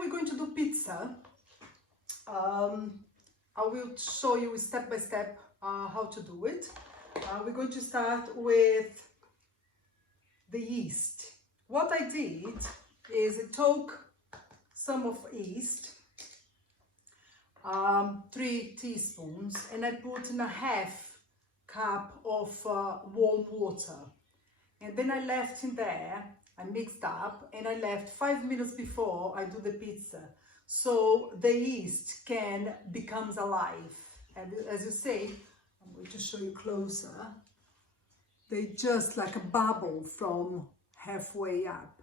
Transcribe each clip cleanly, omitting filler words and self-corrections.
we're going to do pizza. I will show you step by step how to do it. We're going to start with the yeast. What I did is I took some of yeast, 3 teaspoons, and I put in a half cup of warm water. And then I left in there, I mixed up, and I left 5 minutes before I do the pizza. So the yeast can becomes alive. And as you see, I'm going to show you closer. They just like a bubble from halfway up.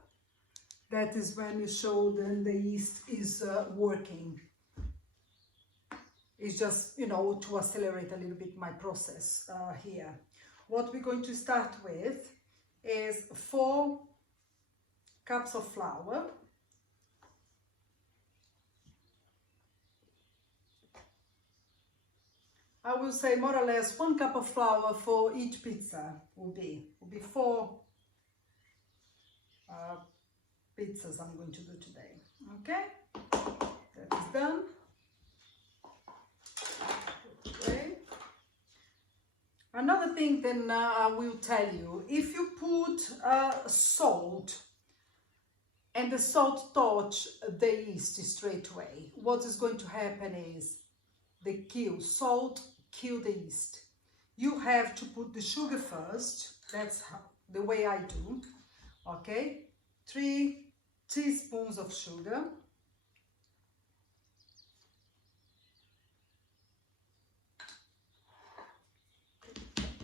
That is when you show them the yeast is working. It's just, you know, to accelerate a little bit my process here. What we're going to start with is 4 cups of flour. I will say more or less 1 cup of flour for each pizza will be 4 pizzas I'm going to do today. Okay, that is done. Okay. Another thing then I will tell you, if you put salt and the salt touch the yeast straight away, what is going to happen is salt kill the yeast. You have to put the sugar first. That's the way I do. Okay, 3 teaspoons of sugar.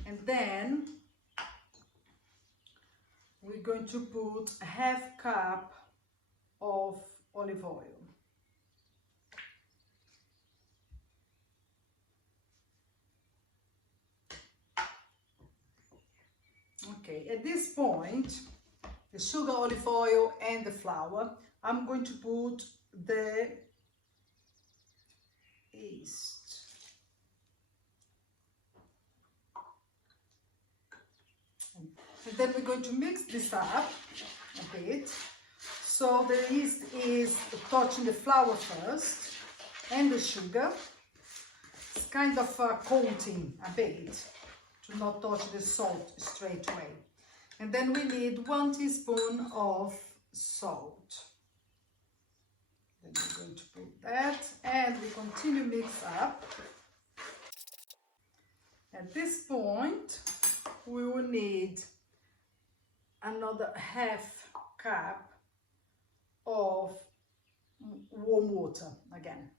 And then we're going to put a half cup of olive oil. Okay, at this point, the sugar, olive oil and the flour, I'm going to put the yeast. And then we're going to mix this up a bit. So the yeast is touching the flour first and the sugar. It's kind of coating a bit to not touch the salt straight away. And then we need 1 teaspoon of salt. Then we're going to put that and we continue mix up. At this point, we will need another half cup of warm water again.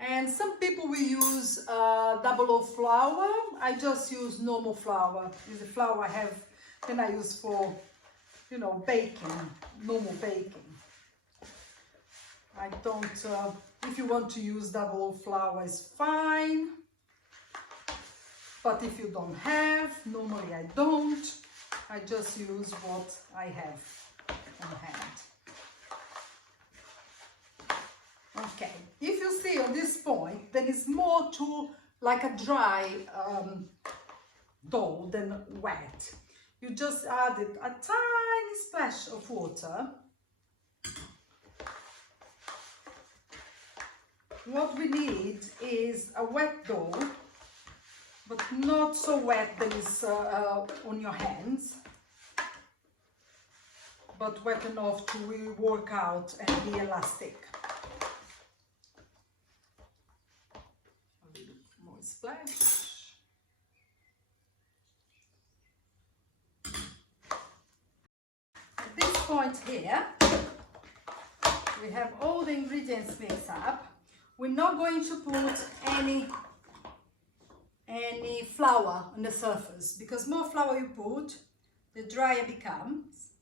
And some people will use double O flour. I just use normal flour. Is the flour I have, then I use for, you know, baking, normal baking. I don't, if you want to use double O flour, is fine. But if you don't have, normally I don't. I just use what I have on hand. Okay, if you see on this point, then it's more to like a dry dough than wet. You just added a tiny splash of water. What we need is a wet dough, but not so wet that it's on your hands, but wet enough to really work out and be elastic. Splash. At this point here, we have all the ingredients mixed up. We're not going to put any flour on the surface, because more flour you put, the drier it becomes.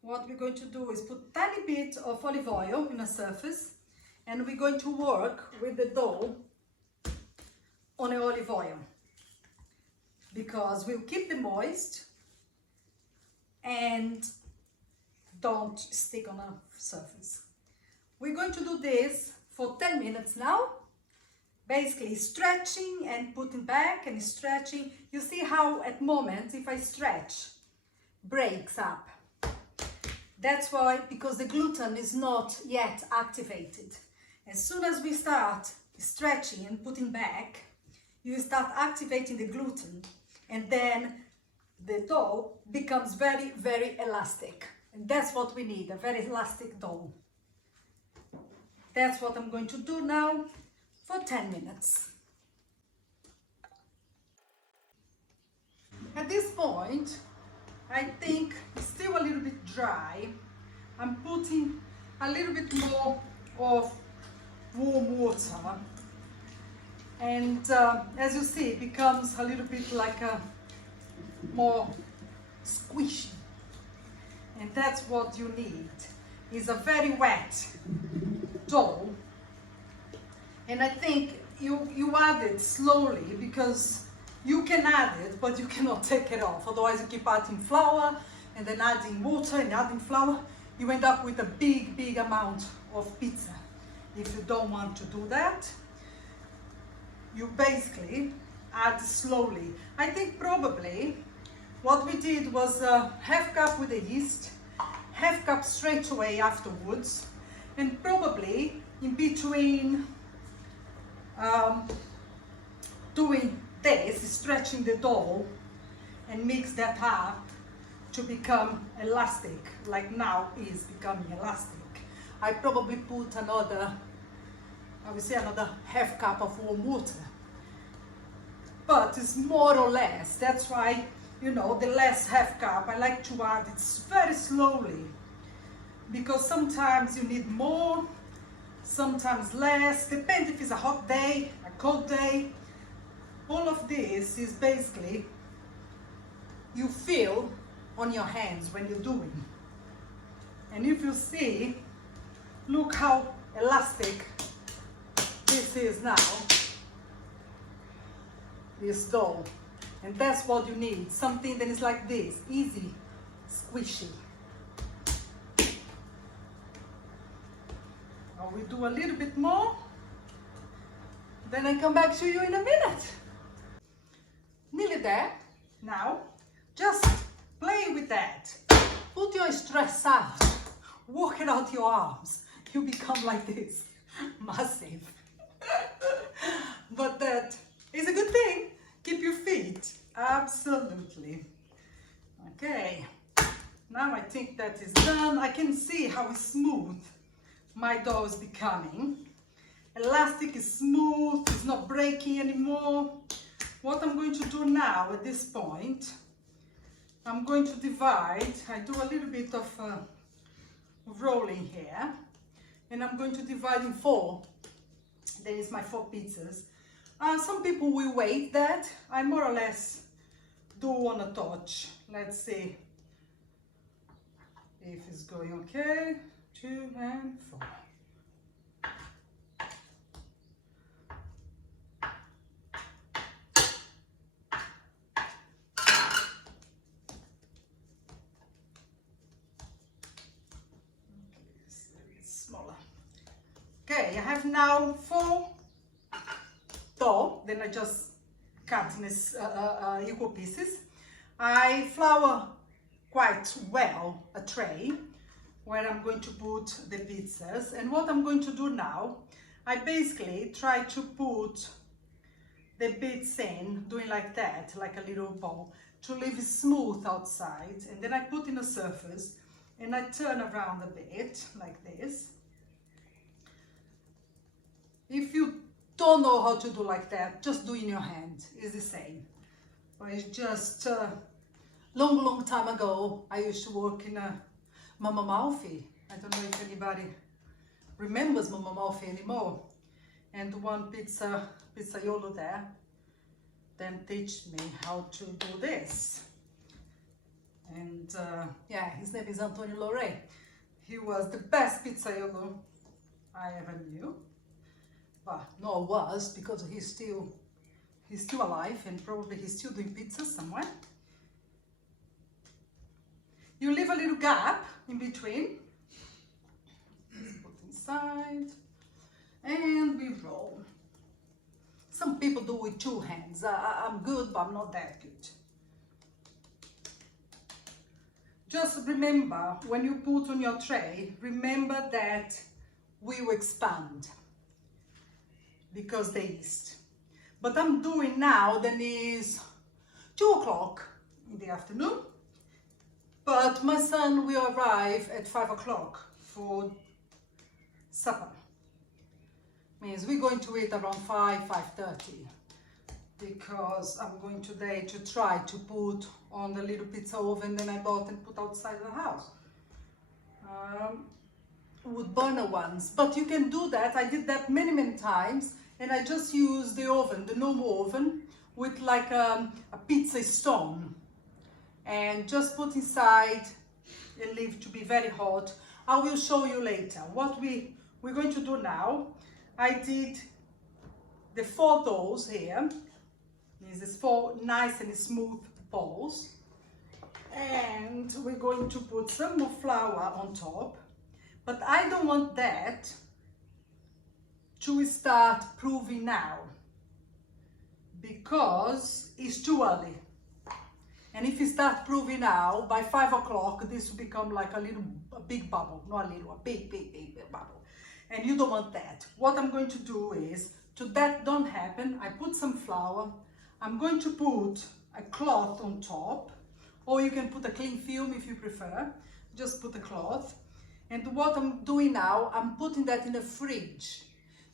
What we're going to do is put a tiny bit of olive oil in the surface, and we're going to work with the dough on the olive oil, because we'll keep them moist and don't stick on the surface. We're going to do this for 10 minutes now. basically stretching and putting back and stretching. You see how at moments if I stretch, breaks up. That's why, because the gluten is not yet activated. As soon as we start stretching and putting back, you start activating the gluten, and then the dough becomes very, very elastic. And that's what we need, a very elastic dough. That's what I'm going to do now for 10 minutes. At this point, I think it's still a little bit dry. I'm putting a little bit more of warm water, and as you see, it becomes a little bit like a more squishy, and that's what you need, is a very wet dough. And I think you add it slowly, because you can add it, but you cannot take it off. Otherwise you keep adding flour and then adding water and adding flour. You end up with a big amount of pizza. If you don't want to do that, you basically add slowly. I think probably what we did was half cup with the yeast, half cup straight away afterwards, and probably in between doing this, stretching the dough and mix that up to become elastic, like now is becoming elastic. I probably put another, I would say another half cup of warm water, but it's more or less. That's why, you know, the last half cup I like to add it very slowly, because sometimes you need more, sometimes less, depends if it's a hot day, a cold day. All of this is basically, you feel on your hands when you're doing. And if you see, look how elastic this is now, this dough. And that's what you need, something that is like this, easy, squishy. I will do a little bit more, then I come back to you in a minute. Nearly there. Now, just play with that. Put your stress out. Work it out your arms. You become like this. Massive. But that is a good thing. Keep your feet. Absolutely. Okay. Now I think that is done. I can see how smooth my dough is becoming. Elastic, is smooth. It's not breaking anymore. What I'm going to do now at this point, I'm going to divide. I do a little bit of rolling here, and I'm going to divide in 4. That is my 4 pizzas. Some people will wait that. I more or less do on a touch. Let's see if it's going okay. 2 and 4. Okay, I have now 4 dough, then I just cut in equal pieces. I flour quite well a tray where I'm going to put the pizzas, and what I'm going to do now, I basically try to put the bits in, doing like that, like a little ball, to leave it smooth outside, and then I put in a surface and I turn around a bit like this. If you don't know how to do like that, just do in your hand, it's the same. But it's just long time ago, I used to work in a Mama Malfi. I don't know if anybody remembers Mama Malfi anymore. And one pizzaiolo there then teach me how to do this. And yeah, his name is Antonio Lore. He was the best pizzaiolo I ever knew. But no, was, because he's still alive, and probably he's still doing pizza somewhere. You leave a little gap in between. Let's put inside, and we roll. Some people do with 2 hands. I'm good, but I'm not that good. Just remember, when you put on your tray, remember that we will expand because the yeast. But I'm doing now, then is 2 o'clock in the afternoon. But my son will arrive at 5 o'clock for supper. Means we're going to eat around 5:30, because I'm going today to try to put on the little pizza oven that I bought and put outside the house. Wood burner ones, but you can do that. I did that many times, and I just use the oven, the normal oven, with like a pizza stone, and just put inside and leave to be very hot. I will show you later what we're going to do now. I did the 4 doughs here. This is 4 nice and smooth balls, and we're going to put some more flour on top, but I don't want that to start proving now, because it's too early. And if you start proving now, by 5 o'clock, this will become like a big bubble, not a little, a big bubble. And you don't want that. What I'm going to do is, to that don't happen, I put some flour. I'm going to put a cloth on top, or you can put a cling film if you prefer. Just put a cloth. And what I'm doing now, I'm putting that in the fridge,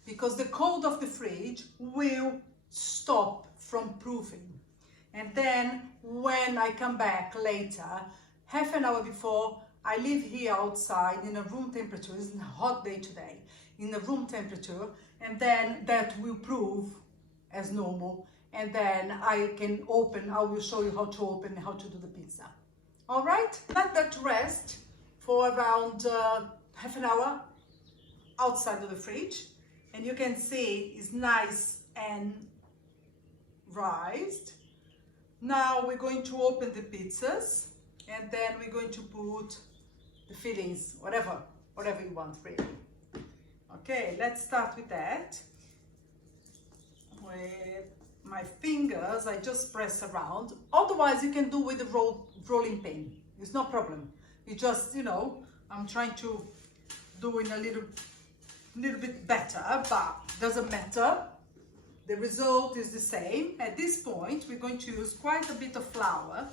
because the cold of the fridge will stop from proofing. And then when I come back later, half an hour before, I leave here outside in a room temperature. It's a hot day today, in a room temperature, and then that will prove as normal. And then I can open, I will show you how to open and how to do the pizza. All right, let that rest for around half an hour outside of the fridge. And you can see it's nice and raised. Now we're going to open the pizzas, and then we're going to put the fillings, whatever you want, really. Okay, let's start with that. With my fingers, I just press around. Otherwise, you can do with the rolling pin. It's no problem. You just, I'm trying to do it a little bit better, but doesn't matter. The result is the same. At this point, we're going to use quite a bit of flour,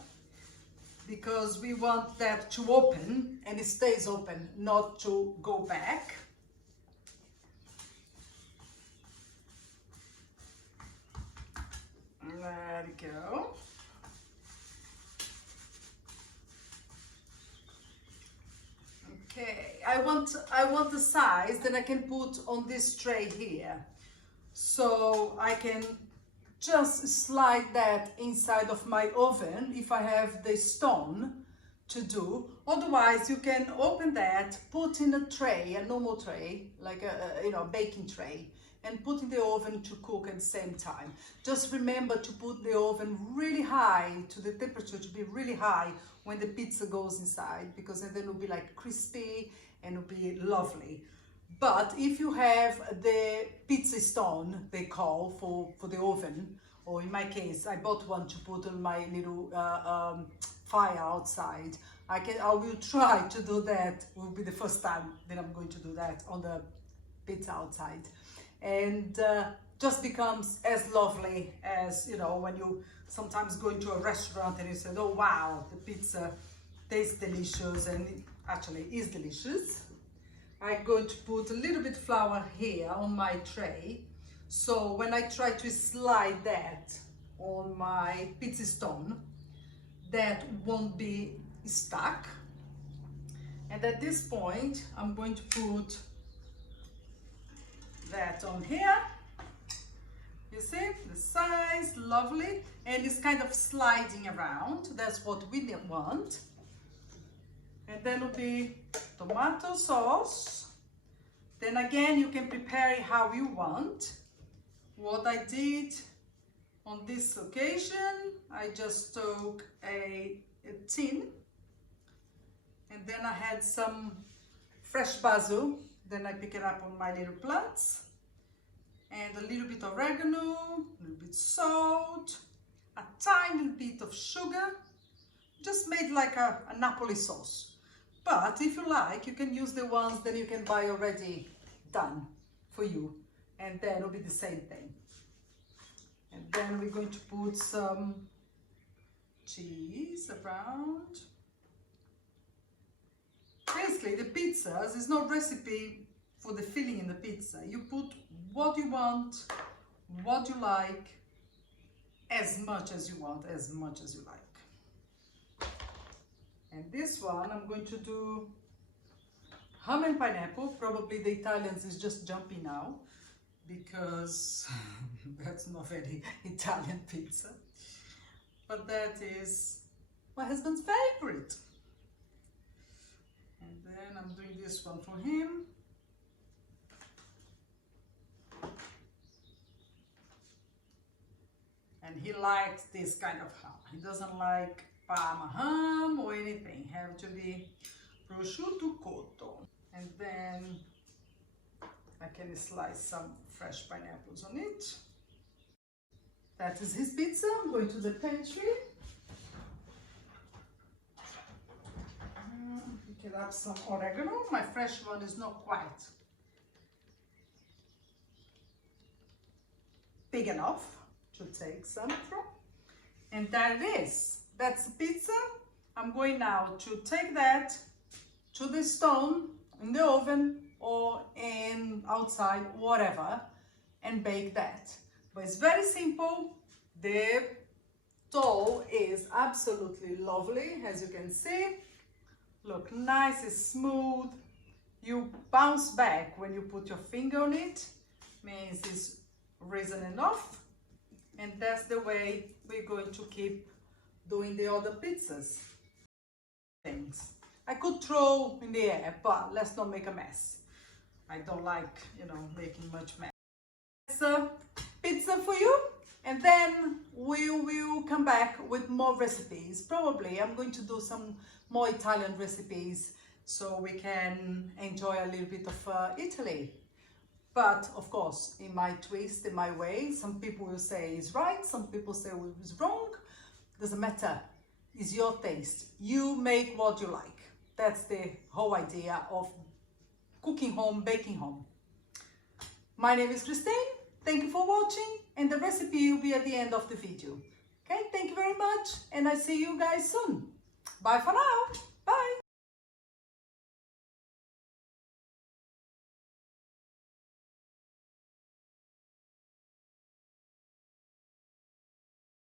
because we want that to open, and it stays open, not to go back. There we go. Okay, I want the size that I can put on this tray here. So I can just slide that inside of my oven if I have the stone to do. Otherwise, you can open that, put in a tray, a normal tray, like a baking tray, and put in the oven to cook at the same time. Just remember to put the oven really high, to the temperature to be really high when the pizza goes inside, because then it'll be like crispy and it'll be lovely. But if you have the pizza stone, they call for the oven, or in my case, I bought one to put on my little fire outside. I will try to do that. It will be the first time that I'm going to do that on the pizza outside. And just becomes as lovely as, when you sometimes go into a restaurant and you say, oh wow, the pizza tastes delicious, and it actually is delicious. I'm going to put a little bit flour here on my tray, so when I try to slide that on my pizza stone, that won't be stuck. And at this point, I'm going to put that on here. You see the size, lovely, and it's kind of sliding around. That's what we want. And then will be tomato sauce. Then again, you can prepare it how you want. What I did on this occasion, I just took a tin, and then I had some fresh basil. Then I pick it up on my little plants, and a little bit of oregano, a little bit salt, a tiny bit of sugar, just made like a Napoli sauce. But if you like, you can use the ones that you can buy already done for you, and then it'll be the same thing. And then we're going to put some cheese around. Basically, the pizzas is no recipe for the filling in the pizza. You put what you want, what you like, as much as you want, as much as you like. And this one, I'm going to do ham and pineapple. Probably the Italians is just jumping now, because that's not very Italian pizza. But that is my husband's favorite. And then I'm doing this one for him. And he likes this kind of ham. He doesn't like Parma ham or anything. Have to be prosciutto cotto. And then I can slice some fresh pineapples on it. That is his pizza. I'm going to the pantry. You can add some oregano. My fresh one is not quite big enough to take some from. And that is, that's the pizza. I'm going now to take that to the stone in the oven or in outside, whatever, and bake that. But it's very simple. The dough is absolutely lovely, as you can see. Look, nice, it's smooth. You bounce back when you put your finger on it. Means it's risen enough. And that's the way we're going to keep doing the other pizzas. Things I could throw in the air, but let's not make a mess. I don't like, making much mess. It's a pizza for you, and then we will come back with more recipes. Probably I'm going to do some more Italian recipes so we can enjoy a little bit of Italy. But of course, in my twist, in my way, some people will say it's right, some people say it's wrong. Doesn't matter. It's your taste. You make what you like. That's the whole idea of cooking home, baking home. My name is Christine. Thank you for watching, and the recipe will be at the end of the video. Okay, thank you very much, and I see you guys soon. Bye for now. Bye.